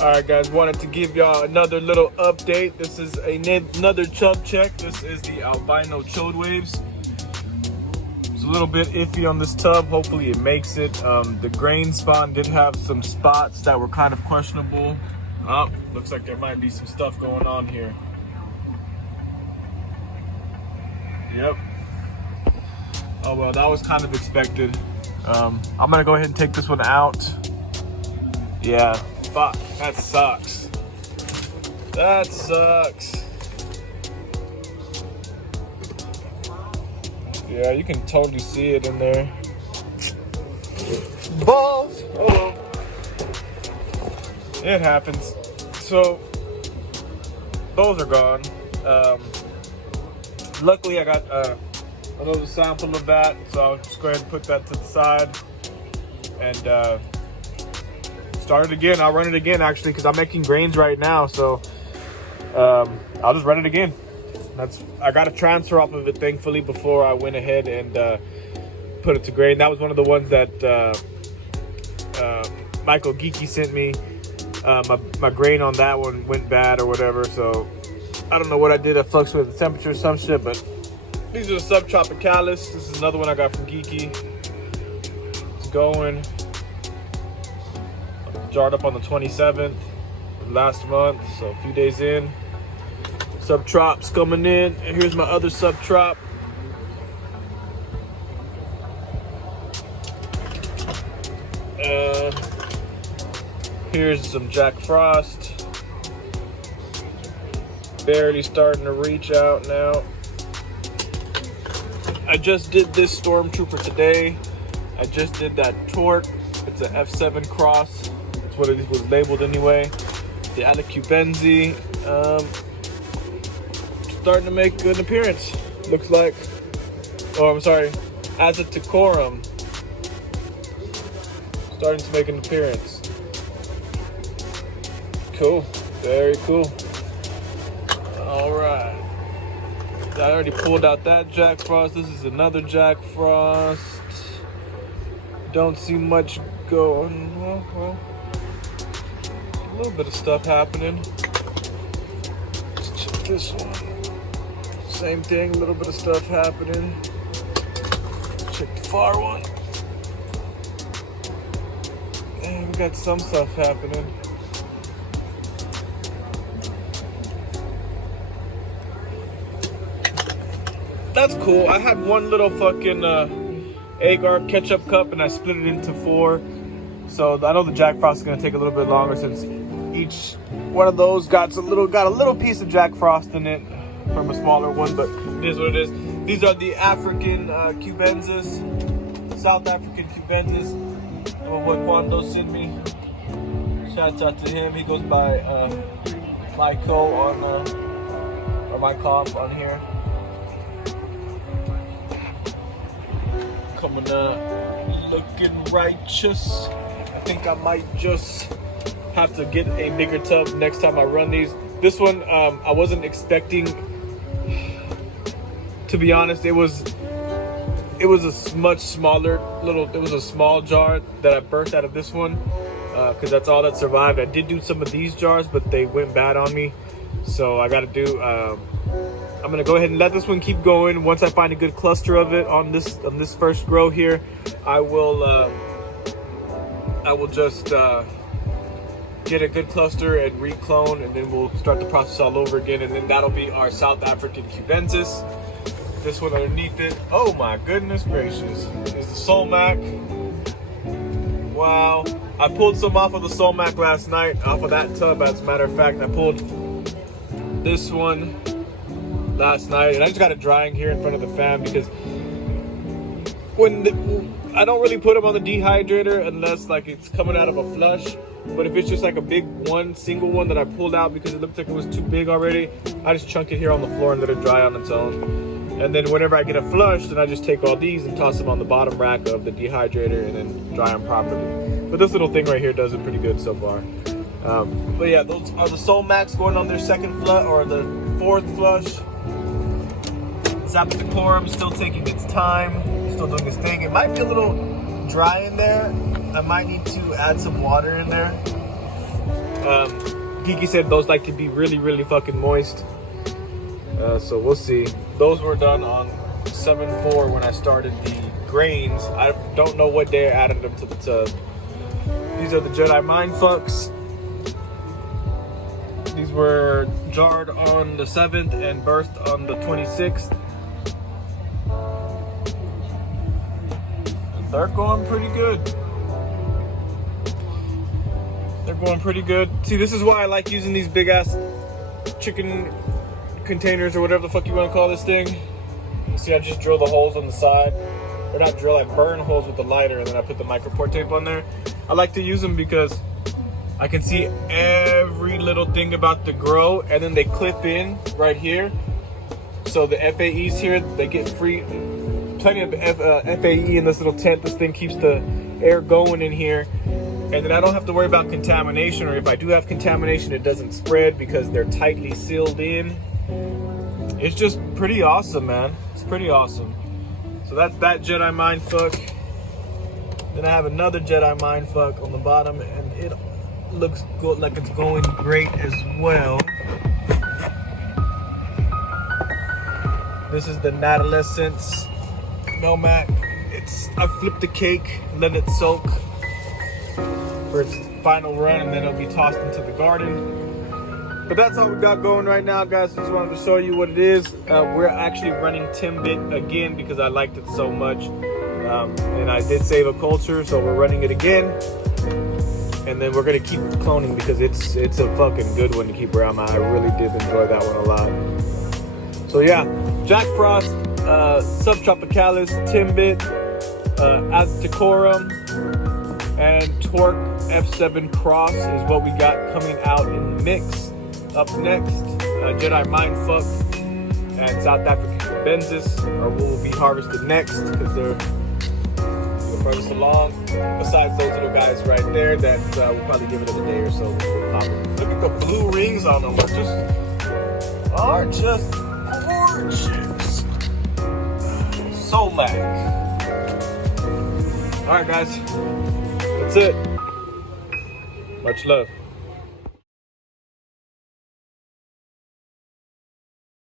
Alright guys, wanted to give y'all another little update. This is another chub check. This is the albino chode waves. It's a little bit iffy on this tub. Hopefully it makes it. The grain spawn did have some spots that were kind of questionable. Looks like there might be some stuff going on here. Yep. Oh well, that was kind of expected. I'm gonna go ahead and take this one out. Yeah, fuck, that sucks. That sucks. Yeah, you can totally see it in there. Balls! Oh well. It happens. So, those are gone. Luckily, I got another sample of that, so I'll just go ahead and put that to the side and start it again. I'll run it again actually because I'm making grains right now, so I'll just run it again. I got a transfer off of it thankfully before I went ahead and put it to grain. That was one of the ones that Michael Geeky sent me. My grain on that one went bad or whatever, so I don't know what I did. I fluctuated the temperature or some shit, but these are the Subtropicalis. This is another one I got from Geeky. It's going. Jarred up on the 27th last month, so a few days in. Subtrops coming in. And here's my other Subtrop. Here's some Jack Frost. Barely starting to reach out now. I just did this Stormtrooper today. I just did that Torque. It's an F7 cross. That's what it was labeled anyway. The Alicubenzi starting to make an appearance. Looks like. Oh, I'm sorry. Azaticorum starting to make an appearance. Cool. Very cool. All right. I already pulled out that Jack Frost. This is another Jack Frost. Don't see much going. Well, a little bit of stuff happening. Let's check this one. Same thing, a little bit of stuff happening. Check the far one. And we got some stuff happening. That's cool. I had one little fucking agar ketchup cup and I split it into 4. So I know the Jack Frost is gonna take a little bit longer since each one of those got a little piece of Jack Frost in it from a smaller one, but it is what it is. These are the African Cubensis, South African Cubensis. What Quando sent me. Shout out to him. He goes by Myco on or Mycoff on here. Coming up, looking righteous. I think I might just have to get a bigger tub next time I run these. This one, I wasn't expecting. To be honest, it was a much smaller it was a small jar that I burnt out of this one because that's all that survived. I did do some of these jars, but they went bad on me, so I got to do. I'm gonna go ahead and let this one keep going. Once I find a good cluster of it on this first grow here, I will just get a good cluster and reclone, and then we'll start the process all over again, and then that'll be our South African Cubensis. This one underneath it, oh my goodness gracious, is the Solmac. Wow, I pulled some off of the Solmac last night, off of that tub as a matter of fact. I pulled this one last night, and I just got it drying here in front of the fan because I don't really put them on the dehydrator unless like it's coming out of a flush. But if it's just like a big single one that I pulled out because it looked like it was too big already, I just chunk it here on the floor and let it dry on its own. And then whenever I get a flush, then I just take all these and toss them on the bottom rack of the dehydrator and then dry them properly. But this little thing right here does it pretty good so far. But yeah, those are the Solmacs going on their second flush or the 4th flush. Zapaticorum still taking its time, still doing its thing. It might be a little dry in there. I might need to add some water in there. Geeky said those like to be really, really fucking moist. So we'll see. Those were done on 7/4 when I started the grains. I don't know what day I added them to the tub. These are the Jedi Mindfucks. These were jarred on the 7th and birthed on the 26th. And they're going pretty good. They're going pretty good. See, this is why I like using these big ass chicken containers or whatever the fuck you want to call this thing. See, I just drill the holes on the side. Or not drill, I burn holes with the lighter and then I put the micropore tape on there. I like to use them because I can see every little thing about the grow, and then they clip in right here. So the FAEs here, they get free, plenty of FAE in this little tent. This thing keeps the air going in here. And then I don't have to worry about contamination, or if I do have contamination, it doesn't spread because they're tightly sealed in. It's just pretty awesome, man. It's pretty awesome. So that's that Jedi Mindfuck. Then I have another Jedi Mindfuck on the bottom, and it looks good, like it's going great as well. This is the Natadolescence Melmac. I flipped the cake, let it soak for its final run, and then it'll be tossed into the garden. But that's all we got going right now, guys. Just wanted to show you what it is. We're actually running Timbit again because I liked it so much, and I did save a culture, so we're running it again. And then we're gonna keep cloning because it's a fucking good one to keep around. I really did enjoy that one a lot. So yeah, Jack Frost, Subtropicalis, Timbit, Aztecorum, and Torque F7 Cross is what we got coming out in the mix. Up next, Jedi Mindfuck and South African Bensis will be harvested next because they're furthest along. Besides those little guys right there that we'll probably give it a day or so before we pop them. Look at the blue rings on them. Are just gorgeous. Solak. All right, guys. That's it. Much love.